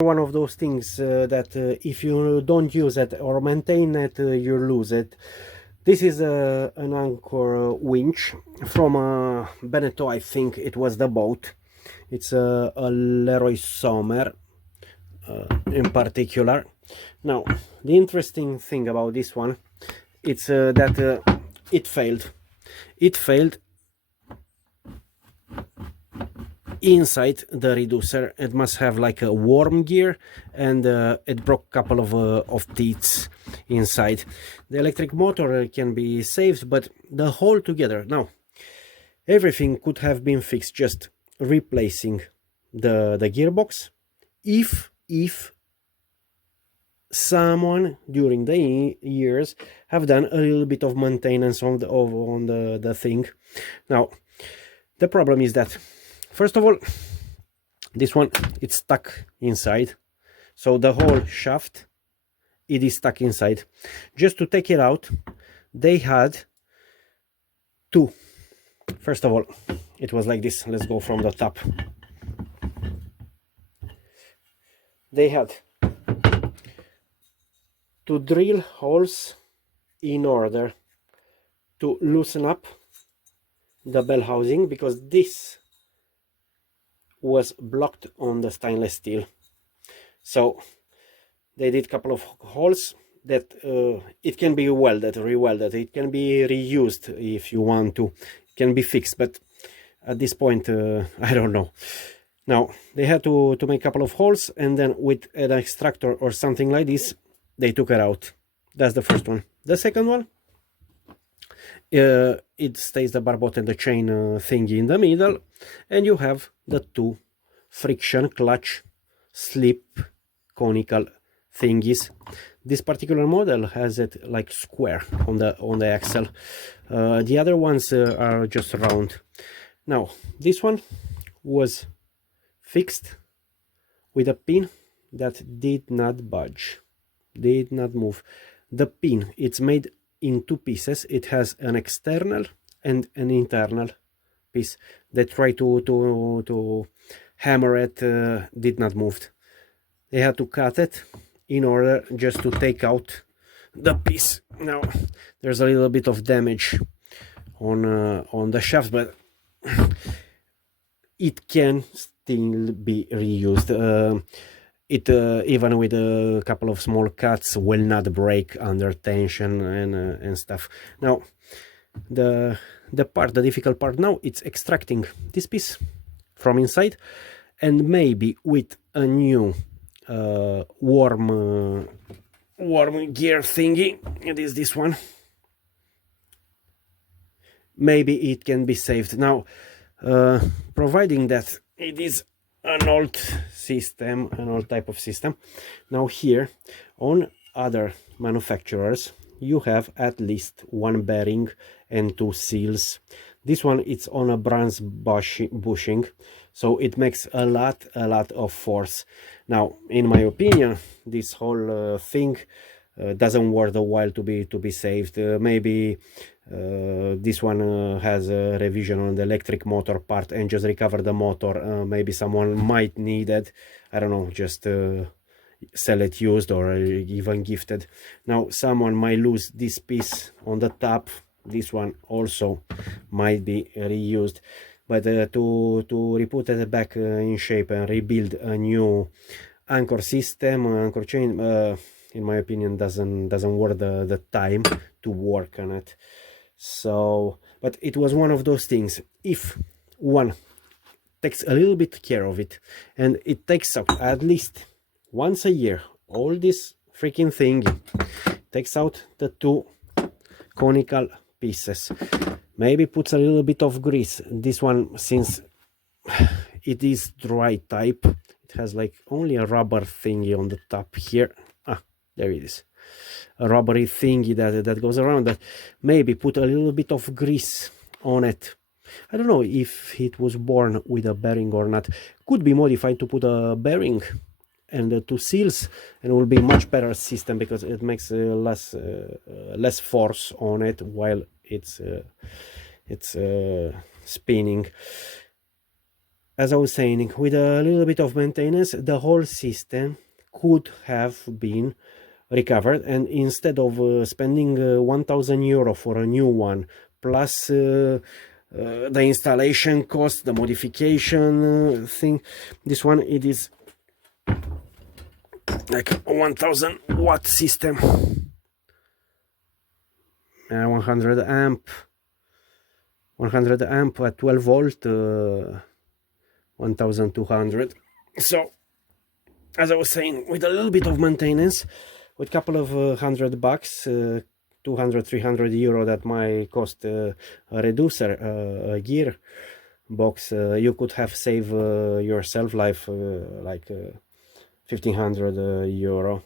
One of those things that if you don't use it or maintain it, you lose it. This is an anchor winch from Beneteau, I think it was the boat. It's a Leroy Sommer in particular. Now, the interesting thing about this one, it's that it failed. It failed inside the reducer. It must have like a worm gear, and it broke a couple of teeth inside. The electric motor can be saved, but the whole together, now everything could have been fixed just replacing the gearbox if someone during the years have done a little bit of maintenance on the thing. Now the problem is that, first of all, this one, it's stuck inside, so the whole shaft, it is stuck inside. Just to take it out, they had to, first of all, it was like this. Let's go from the top. They had to drill holes in order to loosen up the bell housing, because this was blocked on the stainless steel. So they did a couple of holes that it can be welded, rewelded, it can be reused if you want to, it can be fixed, but at this point I don't know. Now they had to make a couple of holes, and then with an extractor or something like this, they took it out. That's the first one. The second one, it stays the barbot and the chain thingy in the middle, and you have the two friction clutch slip conical thingies. This particular model has it like square on the axle. The other ones are just round. Now this one was fixed with a pin that did not budge, did not move. The pin, it's made in two pieces. It has an external and an internal piece. They try to hammer it, did not move. They had to cut it in order just to take out the piece. Now there's a little bit of damage on the shaft, but it can still be reused. It even with a couple of small cuts will not break under tension and stuff. Now the difficult part now, it's extracting this piece from inside, and maybe with a new worm gear thingy, it is this one, maybe it can be saved. Now providing that it is an old system, an old type of system. Now here on other manufacturers you have at least one bearing and two seals. This one, it's on a bronze bushing, so it makes a lot of force. Now in my opinion, this whole thing doesn't worth the while to be saved. Maybe this one has a revision on the electric motor part and just recover the motor. Maybe someone might need it, I don't know, just sell it used or even gifted. Now someone might lose this piece on the top. This one also might be reused, but to re-put it back in shape and rebuild a new anchor system, anchor chain, in my opinion, doesn't worth the time to work on it. So, but it was one of those things, if one takes a little bit care of it, and it takes out at least once a year all this freaking thing, takes out the two conical pieces, maybe puts a little bit of grease. This one, since it is dry type, it has like only a rubber thingy on the top here. There it is, a rubbery thingy that goes around, that maybe put a little bit of grease on it. I don't know if it was born with a bearing or not. Could be modified to put a bearing and the two seals, and it will be much better system, because it makes less force on it while it's spinning. as I was saying, with a little bit of maintenance, the whole system could have been recovered, and instead of spending 1,000 euro for a new one, plus the installation cost, the modification thing, this one, it is like a 1,000 watt system, 100 amp at 12 volt, 1,200. So as I was saying, with a little bit of maintenance, with a couple of $100, 200-300 euro that might cost a reducer, a gear box, you could have saved yourself life like 1,500 euro.